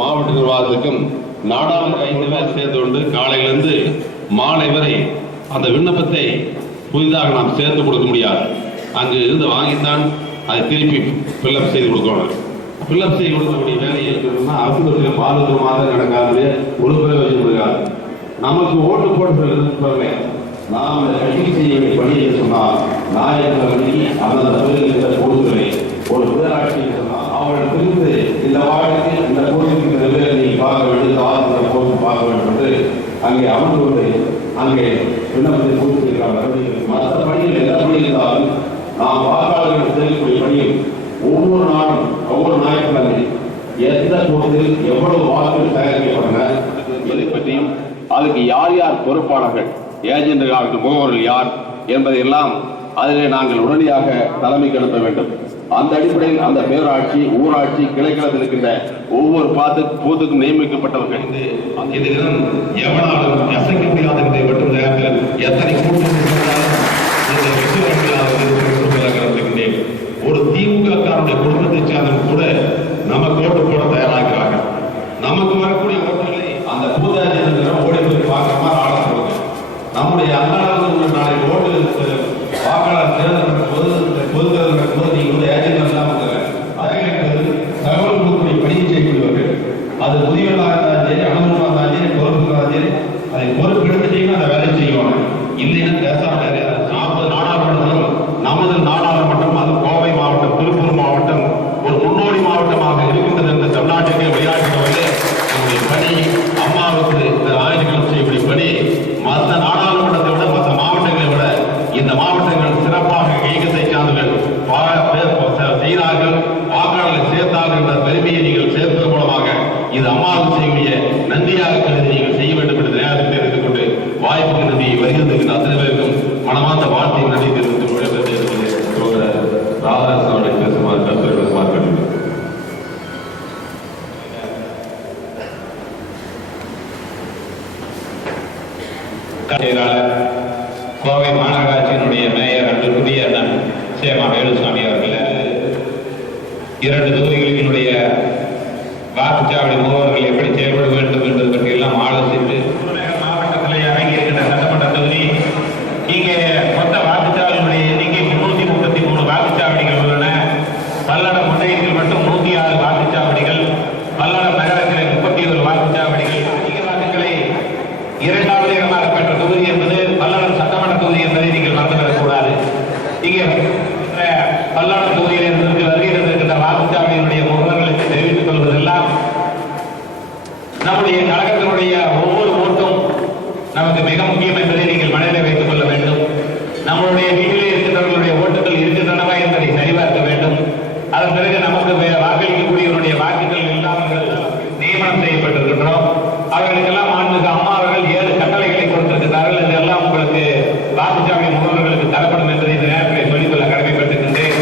மாவட்ட நிர்வாகத்துக்கும் நாடாளுமன்ற 5 பேர் சேர்ந்து கொண்டு காலையிலிருந்து மாலை வரை அந்த விண்ணப்பத்தை புதிதாக நாம் சேர்த்து கொடுக்க முடியாது. அங்கு இருந்து வாங்கித்தான் அதை திருப்பி ஃபில்அப் செய்து கொடுக்கணும். ஃபில்அப் செய்து கொடுக்கக்கூடிய வேலையை இருக்கிறதுனா அரசுகள் பாதுகாப்பாக நடக்காது, ஒரு பிரயோஜனம் இருக்காது. நமக்கு ஓட்டு போட்டு நாம் கட்சி செய்ய வேண்டிய பணி என்று சொன்னால் நாயகர்களுக்கு அந்த தொழில்களை கொடுக்கலை. ஒரு பேராட்சி சொன்னால் அவர்கள் பிரிந்து இந்த வாரத்தில் இந்த கோயிலுக்கு வெவ்வேறு நீ பார்க்க வேண்டும், ஆசிரியர் போட்டு பார்க்க வேண்டும் என்று அங்கே அமர்ந்து கொண்டு அங்கே விண்ணப்பத்தை கொடுத்திருக்கிறார்கள். மற்ற பணிகள் எந்த பணி இருந்தாலும் நாம் வாக்காளர்கள் செய்யக்கூடிய பணியில் ஒவ்வொரு நாளும் ஒவ்வொரு ஞாயிற்றுக்கிழமை எந்த கோட்டில் எவ்வளவு வாக்குகள் சேகரிக்கப்பட்டன எதை பற்றியும் அதுக்கு யார் யார் பொறுப்பாளர்கள், ஏஜென்ட்கள், முகவர்கள் யார் என்பதையெல்லாம் அதிலே நாங்கள் உடனடியாக தலைமைக்கு அனுப்ப வேண்டும். அந்த அடிப்படையில் அந்த பேராட்சி, ஊராட்சி, கிளைக்களத்தில் இருக்கின்ற ஒவ்வொரு பூத்துக்கும் நியமிக்கப்பட்டவர்கள் எவ்வளவு அசைக்க முடியாத மற்றும் நேரத்தில் எத்தனை ஒரு திமுக காரனுடைய குடும்பத்தை சேர்ந்தவங்க கூட நமக்கு ஓட்டு போட தயாராகிறார்கள். நமக்கு வரக்கூடிய ஓட்டுகளை அந்த பூஜாஜி ஓடி போய் பார்க்குற மாதிரி ஆளப்படுங்க. நம்முடைய அன்றாட நாளை ஓட்டு வாக்காளர் தேர்தல் பொது தேர்தல் நடக்கும்போது நீங்கள் வந்து ஏஜென்ட் இல்லாமல் தகவல் கொடுக்கக்கூடிய பணியை செய்யக்கூடியவர்கள், அது முதியவர்களாக இருந்தாலும் சரி, அனுபவமாக இருந்தாலும் சரி, பொறுப்புகளாக சரி, அதை பொறுப்பெடுத்துட்டீங்கன்னா அந்த வேலை செய்வாங்க. இல்லைன்னா பேசாமல் 40 நாடாளுமன்றங்களும் நமது நாடாளுமன்றம் அது கோவை மாவட்டம், திருப்பூர் மாவட்டம் ஒரு முன்னோடி மாவட்டமாக இருக்கின்றது என்ற தமிழ்நாட்டுக்கு விளையாட்டுகளே நம்முடைய பணி அம்மாவுக்கு இந்த ஞாயிற்றுக்கிழமை செய்யக்கூடிய பணி மற்ற நாடாளுமன்றத்தை விட மற்ற மாவட்டங்களை விட இந்த மாவட்டங்கள் சிறப்பாக இயக்கத்தை சார்ந்தவர்கள் செய்தார்கள், வாக்காளர்களை சேர்த்தார்கள் என்ற பெருமையை நீங்கள் சேர்ப்பதன் மூலமாக இது அம்மாவுக்கு செய்யக்கூடிய நன்றியாக கருதி நீங்கள் செய்ய வேண்டும் என்று நேரத்தை தெரிவித்துக் கொண்டு வாய்ப்புக்கு நன்றி வருகின்ற அத்தனை பேருக்கும் மனமார்ந்த வாழ்த்தை நன்றி தெரிவித்துக் ராதாகிருஷ்ணன் அவர்களை பேசுமாறு கருத்து பேசுமாறு கேட்டுள்ளேன். கோவை மாநகராட்சியினுடைய மேயர் அன்புக்குரிய அண்ணன் சேமா வேலுசாமி அவர்கள் 2 தொகுதிகளினுடைய வாக்குச்சாவடி முகவர்கள் எப்படி செயல்பட வேண்டும் என்பது பற்றி எல்லாம் ஆலோசித்து மாவட்டத்தில் இறங்கி இருக்கின்ற சட்டமன்ற தொகுதி இங்கே மொத்த வாக்குச்சாவடியினுடைய எண்ணிக்கை 333 வாக்குச்சாவடிகள் உள்ளன. பல்லடம் முன்னையத்தில் மட்டும் 106 வாக்குச்சாவடிகள், பல்லடம் நகரத்தில் 31 வாக்குச்சாவடிகள். அதிக வாக்குகளை 2வது இடமாக பெற்ற தொகுதி என்பது பல்லடம் சட்டமன்ற தொகுதி என்பதை நீங்கள் மறந்துவிடக்கூடாது. இங்கே பல்லடம் தொகுதியில் இருந்து வருகிறது இருக்கின்ற வாக்குச்சாவடியினுடைய முகவர்களுக்கு தெரிவித்துக் கொள்வதெல்லாம் நம்முடைய கழகத்தினுடைய ஒவ்வொரு ஓட்டும் நமக்கு மிக முக்கியம் என்பதை நீங்கள் மனதில் வைத்துக் கொள்ள வேண்டும். நம்மளுடைய வீட்டிலே இருக்கின்றவர்களுடைய ஓட்டுகள் இருக்கின்றனவா என்பதை சரிபார்க்க வேண்டும். அதன் பிறகு நமக்கு வாக்களிக்கக்கூடியவருடைய வாக்குகள் இல்லாமல் நியமனம் செய்யப்பட்டிருக்கின்றோம். அவர்களுக்கெல்லாம் மாண்புமிகு அம்மா அவர்கள் 7 கட்டளைகளை கொடுத்திருக்கிறார்கள். இதெல்லாம் உங்களுக்கு வாக்குச்சாவடி முகவர்களுக்கு தரப்படும் என்பதை இந்த நேரத்தில் சொல்லிக்கொள்ள கடமைப்பட்டிருக்கின்றேன்.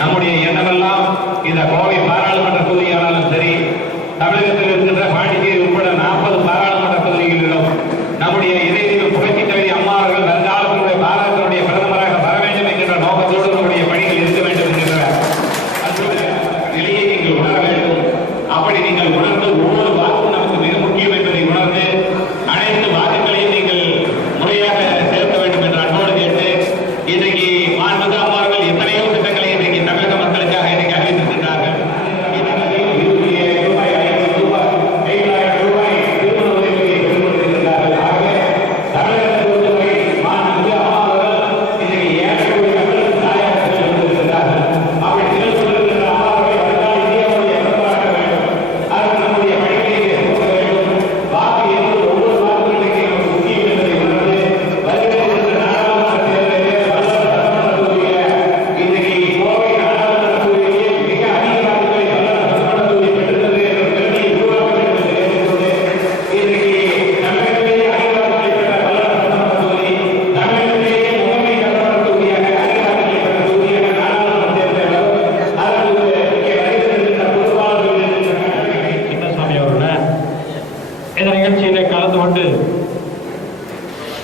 நம்முடைய எண்ணமெல்லாம் இந்த கோவை பாராளுமன்ற தொகுதியானாலும் சரி, தமிழகத்தில் இருக்கின்ற பாண்டிச்சேரி உட்பட 40 பாராளுமன்ற தொகுதிகளிலும் நம்முடைய இறைவன் புரட்சித் தலைவி அம்மா அவர்கள் வருங்காலத்தினுடைய பாரதத்தினுடைய பிரதமராக வர வேண்டும் என்கின்ற நோக்கத்தோடு நம்முடைய பணிகள் இருக்க வேண்டும் என்கின்ற நிலையை நீங்கள் உணர வேண்டும். அப்படி நீங்கள் உணர்ந்து ஒவ்வொரு வாக்கும் நமக்கு மிக முக்கியம் என்பதை உணர்ந்து அனைத்து வாக்குகளையும் நீங்கள் முறையாக செலுத்த வேண்டும் என்ற அன்போடு கேட்டு இன்றைக்கு மாண்புமிகு அம்மா அவர்கள் எத்தனையோ திட்டங்களை இன்றைக்கு தமிழக மக்களுக்காக இன்றைக்கு அறிவித்திருக்கிறார்கள்.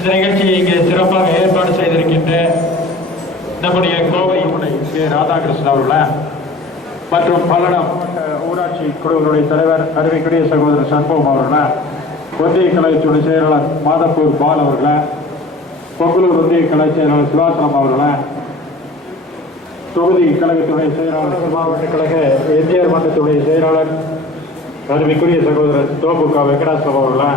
இந்த நிகழ்ச்சியை இங்கே சிறப்பாக ஏற்பாடு செய்திருக்கின்ற நம்முடைய கோவை கே ராதாகிருஷ்ணன் அவர்கள் மற்றும் பல்லடம் ஊராட்சி குழுவினுடைய தலைவர் அருமைக்குரிய சகோதரர் சண்முகம் அவர்கள, ஒன்றிய கழகத்துடைய செயலாளர் மாதப்பூர் பால் அவர்கள, பொங்கலூர் ஒன்றிய கழக செயலாளர் சிவாசனம் அவர்கள, தொகுதி கழகத்துடைய செயலாளர் மாவட்ட கழக எம்ஜிஆர் மன்றத்துடைய செயலாளர் அருமைக்குரிய சகோதரர் தோபுகா வெங்கடாசலம் அவர்கள,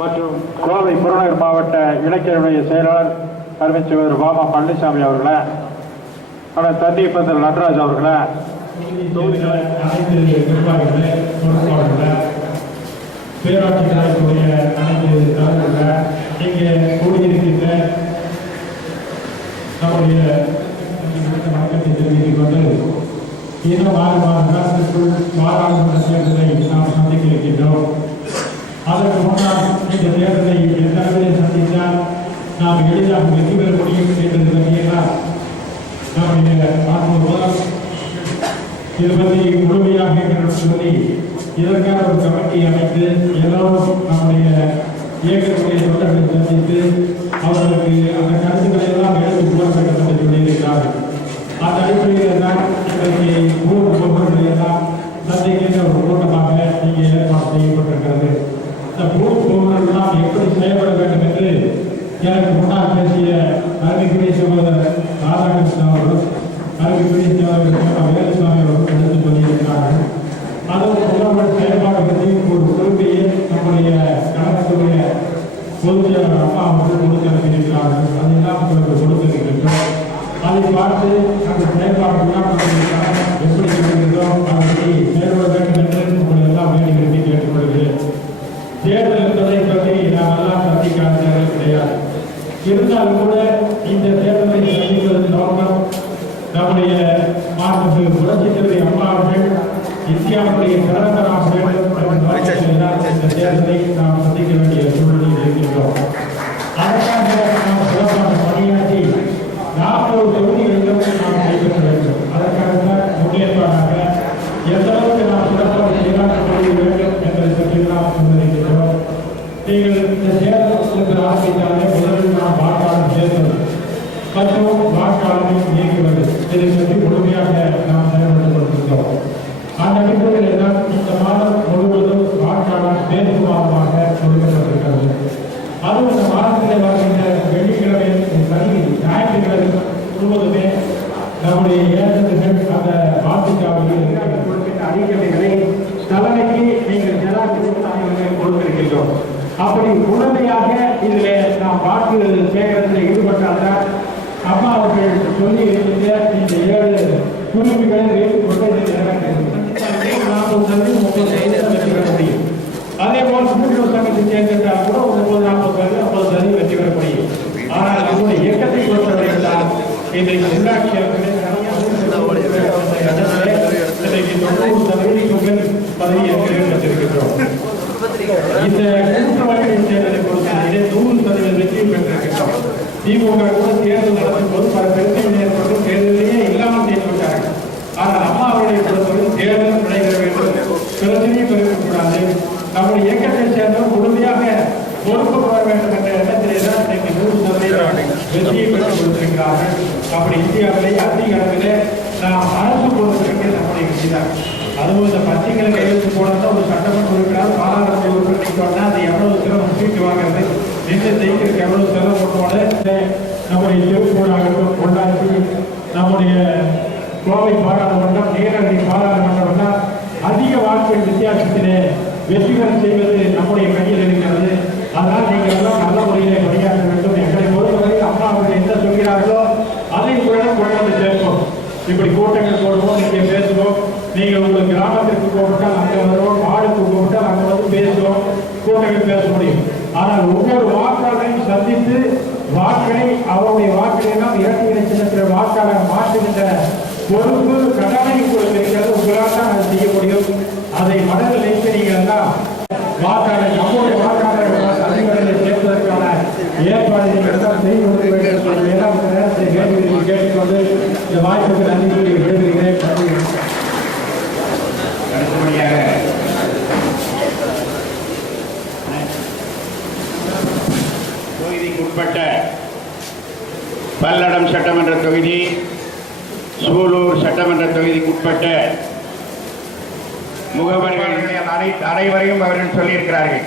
மற்றும் கோவை புறநகர் மாவட்ட இலக்கியனுடைய செயலாளர் அருமை சகோதரர் பாமா பழனிசாமி அவர்கள, தண்ணீர் பந்தல் நடராஜ் அவர்கள, அனைத்து நிர்வாகிகளே, பொறுப்பாளர்களே, பேராட்சி கழகத்துடைய அனைத்து தலைவர்களே, இங்கே கூடியிருக்கின்ற நம்முடைய வணக்கத்தை தெரிவித்துக் கொண்டு இன்னும் 6 மாத காலத்திற்குள் பாராளுமன்ற தேர்தலை நாம் சந்திக்க இருக்கின்றோம். அதற்கு முன்னால் இந்த தேர்தலை எந்த அளவில் சந்தித்தால் நாம் எளிதாக வெற்றி பெற முடியும் என்று கருதியெல்லாம் நம்முடைய ஆத்மபலம் இது பற்றி முழுமையாக சொல்லி இதற்கான ஒரு கமிட்டி அமைத்து எல்லோரும் நம்முடைய இயக்கத்துடைய தொண்டர்களை சந்தித்து அவர்களுக்கு அந்த கருத்துக்களை எல்லாம் எடுத்து கூற வேண்டும் என்று சொல்லியிருக்கிறார்கள். அந்த அடிப்படையில் தான் இன்றைக்கு ஊர் பொருட்களை எல்லாம் சந்திக்கின்ற ஒரு கூட்டமாக இங்கே ஏற்பாடு செய்யப்பட்டிருக்கிறது. இந்த ஊர் பொருட்கள் எல்லாம் எப்படி செயல்பட வேண்டும் என்று எனக்கு முன்னால் பேசிய அருமைக்குரிய சகோதரர் ராதாகிருஷ்ணன் அவர்களும் அருமைக்குரிய சகோதரர் வேலுசாமி அவர்களும் எடுத்து சொல்லியிருக்கிறார்கள். அதோடு உணவு செயல்பாடு பற்றி ஒரு பொறுப்பையே நம்முடைய கழகத்துடைய பொதுச் செயலாளர் அம்மா அவர்கள் கொடுத்து அனுப்பியிருக்கிறார்கள். அதையெல்லாம் உங்களுக்கு கொடுத்திருக்கின்றோம். அதை பார்த்து அந்த செயல்பாடுகளாம் நம்முடைய கழகம் எப்படி இருக்கிறதோ அதை செயல்பட வேண்டும் என்று உங்களை எல்லாம் வேண்டி விரும்பி கேட்டுக்கொள்கிறேன். தேர்தல் என்பதை பற்றி நாம் எல்லாம் சந்திக்காத தேர்தல் கிடையாது. இருந்தாலும் கூட இந்த தேர்தலை சந்திப்பதன் நோக்கம் நம்முடைய மாண்பு புரட்சித் தலைவி அம்மா அவர்கள் இந்தியாவுடைய பிரதமராக வேண்டும் இந்த தேர்தலை நாம் சந்திக்க வேண்டிய சூழ்நிலையில் இருக்கின்றோம். அதற்காக நாம் சிறப்பான பணியாற்றி 40 தொகுதிகளிலும் நாம் கைப்பற்ற வேண்டும். அதற்காக முன்னேற்பாடாக எந்த அளவுக்கு நாம் சிறப்பாக செயலாற்ற வேண்டும் என்பதை பற்றி நாம் முன்னிறுக்கிறோம். நீங்கள் இந்த தேர்தல் ஆரம்பித்தாலே முதலில் நாம் வாக்காளர் சேர்ந்தது மற்றும் வாக்காளரை இயக்குவது இதை பற்றி முழுமையாக நாம் செயல்பட்டுக் கொண்டிருக்கிறோம். அந்த அடிப்படையில் தான் இந்த மாதம் முழுவதும் வாக்காளர் தேர்வு மாதமாக கொடுக்கப்பட்டிருக்கிறது. அதுவும் இந்த மாதத்தில் வருகின்ற வெள்ளிக்கிழமை சனி ஞாயிற்றுக்கிழமை முழுவதுமே நம்முடைய ஏஜென்ட்டுகள் அந்த வாக்குச்சாவடியில் கொடுக்கின்ற அறிக்கைகளை தலைமைக்கு நீங்கள் ஜனாதிபதி கொடுத்திருக்கின்றோம். அப்படி உடனடியாக இதில் நாம் வாக்கு சேகரத்தில் ஈடுபட்டால்தான் அம்மா அவர்கள் சொல்லி இருக்கின்ற இந்த 7 குறிப்புகளை வைத்துக் கொண்டு முடியும். அதே போல் கூட்டுறவு சங்கத்தை சேர்ந்திருந்தால் கூட 40% வெற்றி பெற முடியும். ஆனால் நம்முடைய இயக்கத்தை பொறுத்தவரையில் இன்றைக்கு உள்ளாட்சி பதவி ஏற்றிருக்கின்றோம். இந்த கூட்டுறவு தேர்தலை பொறுத்தவரை 100% வெற்றி பெற்றிருக்கின்றோம். திமுக கூட தேர்தல் நடத்தும் போது பல பிரச்சனைகள் ஏற்பட்டு தேர்தலையே இல்லாமல் செய்துவிட்டார்கள். ஆனால் அம்மா அவர்களை பொறுத்தவரை தேர்தல் நடைபெற வேண்டும், பிரச்சனையும் பெருக்கக்கூடாது, நம்முடைய இயக்கத்தை சேர்ந்தவர் முழுமையாக பொறுப்பு பெற வேண்டும் என்ற எண்ணத்திலே தான் இன்றைக்கு 100% வெற்றியை பெற்றுக் கொடுத்திருக்கிறார்கள். அப்படி இந்தியாவிலேயே அதிக அளவிலே நாம் அரசு கொடுத்திருக்கிற நம்முடைய கட்சி தான். அதுவும் இந்த பத்திரிகை கையெழுத்து போனதான் ஒரு சட்டமன்ற உறுப்பினர் பாராளுமன்ற உறுப்பினர் சொன்னால் அது எவ்வளவு சிரமம் சீட்டு வாங்குறது, நின்று ஜெயிக்கிறதுக்கு எவ்வளவு சிரமம் கொண்டு நம்முடைய திருப்பூராகட்டும் கொண்டாடி நம்முடைய கோவை பாராளுமன்றம் நேரடி பாராளுமன்றம் தான் அதிக வாக்குகள் வித்தியாசத்திலே வெற்றி பெற செய்வது நம்முடைய கையில் இருக்கிறது. அதனால் நீங்கள் எல்லாம் நல்ல முறையிலே பணியாற்ற வேண்டும். எங்களை பொறுத்தவரை அம்மா அவர்கள் என்ன சொல்கிறார்களோ அதை உங்களிடம் கொண்டு வந்து சேர்ப்போம். இப்படி கூட்டங்கள் போடுவோம், இங்கே பேசுவோம். நீங்கள் உங்கள் கிராமத்திற்கு போகப்பட்டால் அங்கே வருவோம், வார்டுக்கு போகப்பட்டால் அங்கே வந்து பேசுவோம், கூட்டங்கள் பேச முடியும். ஆனால் ஒவ்வொரு வாக்காளரையும் சந்தித்து வாக்களை அவருடைய வாக்களை எல்லாம் இரட்டை சின்னத்தில் வாக்காளர் மாற்றுகின்ற பொறுப்பு கடமை கொடுத்திருக்கிறது. உங்களால் தான் அதை செய்ய முடியும். அதை மனதில் வைத்து நீங்கள் எல்லாம் வாக்காளர் நம்முடைய வாக்காளர்கள் அதிகாரிகளை சேர்ப்பதற்கான ஏற்பாடு நீங்கள் தான் செய்து கொடுக்க வேண்டும். எல்லாம் நேரத்தை கேட்டுக்கொண்டு இந்த வாய்ப்புக்கு நன்றி சொல்லி விடுகிறேன். அடுத்தபடியாக தொகுதிக்கு உட்பட்ட பல்லடம் சட்டமன்ற தொகுதி, சூலூர் சட்டமன்ற தொகுதிக்கு உட்பட்ட முகவர்களுடைய அனைவரையும் அவர்கள் சொல்லியிருக்கிறார்கள்.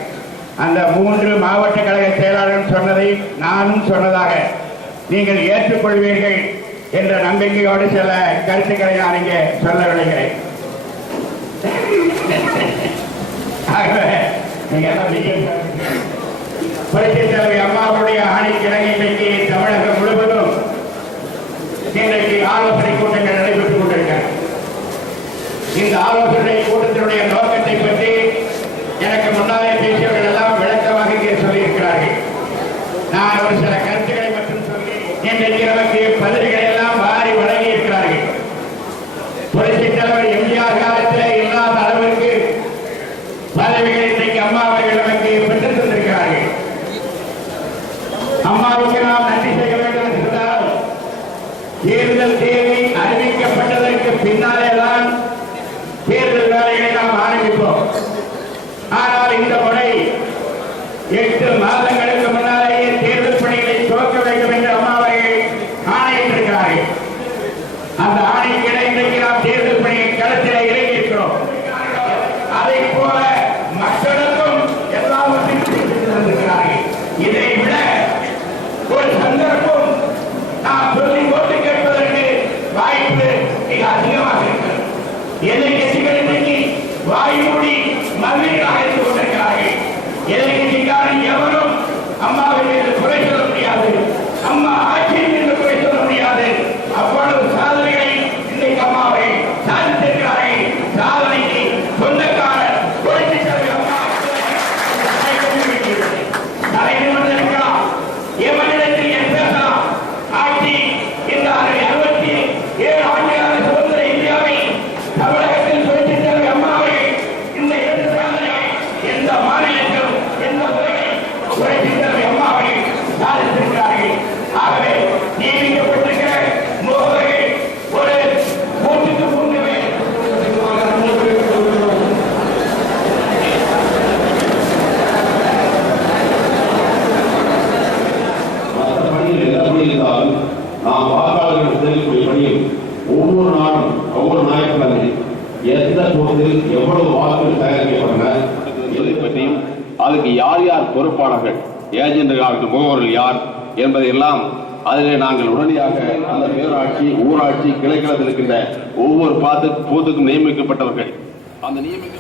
அந்த 3 மாவட்ட கழக செயலாளர்கள் சொன்னதை நானும் சொன்னதாக நீங்கள் ஏற்றுக்கொள்வீர்கள் என்ற நம்பிக்கையோடு சில கருத்துக்களை நான் இங்கே சொல்ல விளைகிறேன். புரட்சித் தலைவி அம்மாவுடைய ஆணைக்கிணங்கி இன்றைக்கு தமிழகம் முழுவதும் இன்றைக்கு ஆலோசனை கூட்டங்கள் நடைபெற்றுக் கொண்டிருக்கிறது. இந்த ஆலோசனை கூட்டத்தினுடைய நோக்கத்தை பற்றி எனக்கு முன்னாலே பேசியவர்கள் எல்லாம் விளக்கமாக இங்கே சொல்லியிருக்கிறார்கள். நான் ஒரு சில கருத்துக்களை மட்டும் சொல்லி இன்றைக்கு நமக்கு பதவிகளை எல்லாம் வாரி வழங்கி இருக்கிறார்கள். புரட்சித் தலைவர் எம்ஜிஆர் காலத்தில் இல்லாத அளவிற்கு பதவிகள் இன்றைக்கு அம்மா அவர்கள் நமக்கு பெற்றுத் தந்திருக்கிறார்கள். அம்மாவுக்கு நாம் நன்றி செய்ய வேண்டும் என்றால் தேர்தல் தேதி அறிவிக்கப்பட்டதற்கு பின்னாலேதான் தேர்தல் வேலைகளை நாம் ஆரம்பிப்போம். ஆனால் இந்த முறை 8 மாதங்களுக்கு முன்னாலேயே தேர்தல் பணிகளை துவக்க வேண்டும் என்று அம்மா அவர்கள் ஆணையிட்டிருக்கிறார்கள். அந்த ஆணைக்கு இன்றைக்கு நாம் தேர்தல் பணியை களத்தில் இறங்கி இருக்கிறோம். அதை போல மக்களுக்கும் எல்லாவற்றையும் தந்திருக்கிறார்கள். இதை விட ஒரு சந்தர்ப்பம் நாம் சொல்லி ஓட்டு கேட்பதற்கு வாய்ப்பு மிக அதிகமாக இருக்கிறது. எதிர்கட்சிகள் இன்றைக்கு வாய்மொழி மல்லிகளாக இருந்து கொண்டிருக்கிறார்கள். எதிர்கட்சிக்காரன் எவரும் அம்மாவின் மீது குறை சொல்ல முடியாது, அம்மா ஆட்சியின் மீது குறை சொல்ல முடியாது. அவ்வளவு சாதனைகளை இன்றைக்கு அம்மாவை சாதித்திருக்கிறார்கள். சாதனைக்கு சொந்தக்காரர் புரட்சித் தலைவி அம்மா தலைநிமிர்ந்து இருக்கலாம், எவனிடத்தில் என் பேசலாம். ஆட்சி இந்த 67 ஆண்டுகால சுதந்திர இந்தியாவை தமிழகத்தில் புரட்சித் தலைவி அம்மா அவர்கள் இந்த 2 சாதனைகளை எந்த மாநிலத்திலும் எந்த துறையிலும் புரட்சித் தலைவி அம்மா அவர்கள் சாதித்திருக்கிறார்கள். ஆகவே நியமிக்கப்பட்டிருக்கிற முகவர்கள் ஒரு கூட்டுக்கு 3 பேர் நாம் வாக்காளர்கள் செய்யக்கூடிய பணியில் ஒவ்வொரு நாளும் ஒவ்வொரு ஞாயிற்றுக்கிழமை எந்த கூட்டத்தில் எவ்வளவு வாக்குகள் சேகரிக்கப்பட்டன எதை பற்றியும் அதுக்கு யார் யார் பொறுப்பாளர்கள், ஏஜென்ட்கள், முகவர்கள் யார் என்பதை எல்லாம் அதிலே நாங்கள் உடனடியாக அந்த பேராட்சி, ஊராட்சி, கிளைக்களத்தில் இருக்கின்ற ஒவ்வொரு பூத்துக்கும் நியமிக்கப்பட்டவர்கள் அந்த நியமிக்க